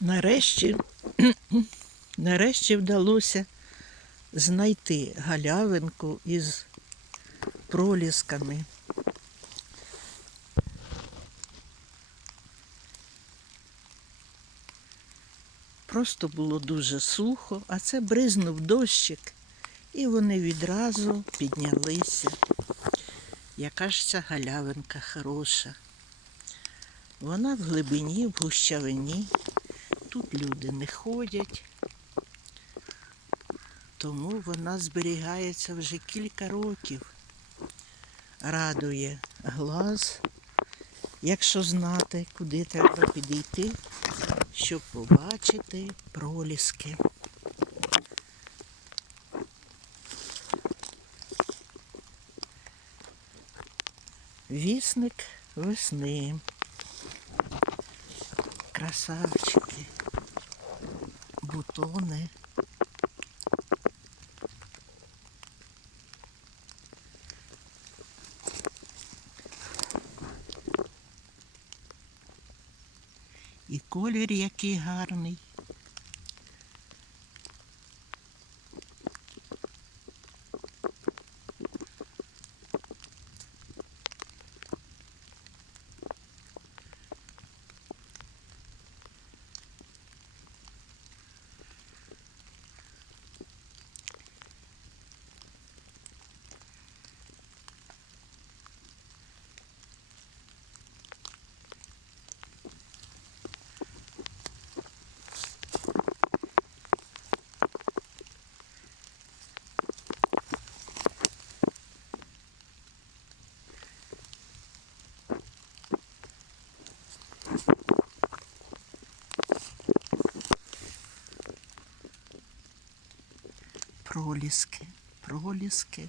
Нарешті, нарешті вдалося знайти галявинку із пролісками. Просто було дуже сухо, а це бризнув дощик, і вони відразу піднялися. Яка ж ця галявинка хороша. Вона в глибині, в гущавині. Тут люди не ходять, тому вона зберігається вже кілька років. Радує глаз, якщо знати, куди треба підійти, щоб побачити проліски. Вісник весни. Красавчики, бутони. І колір який гарний. Проліски, проліски.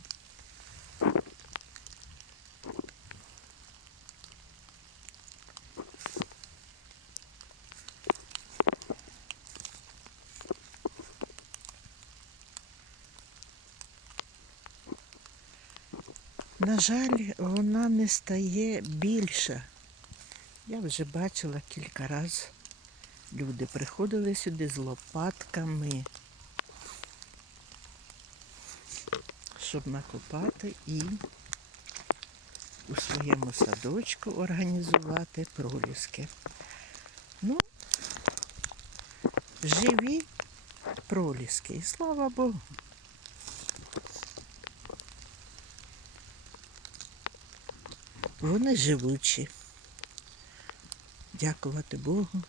На жаль, вона не стає більша. Я вже бачила кілька разів. Люди приходили сюди з лопатками, щоб накопати і у своєму садочку організувати проліски. Ну, живі проліски, і слава Богу. Вони живучі. Дякувати Богу.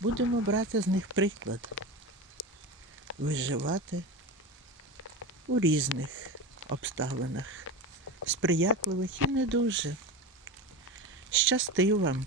Будемо брати з них приклад. Виживати у різних обставинах, сприятливих і не дуже. Щастив вам!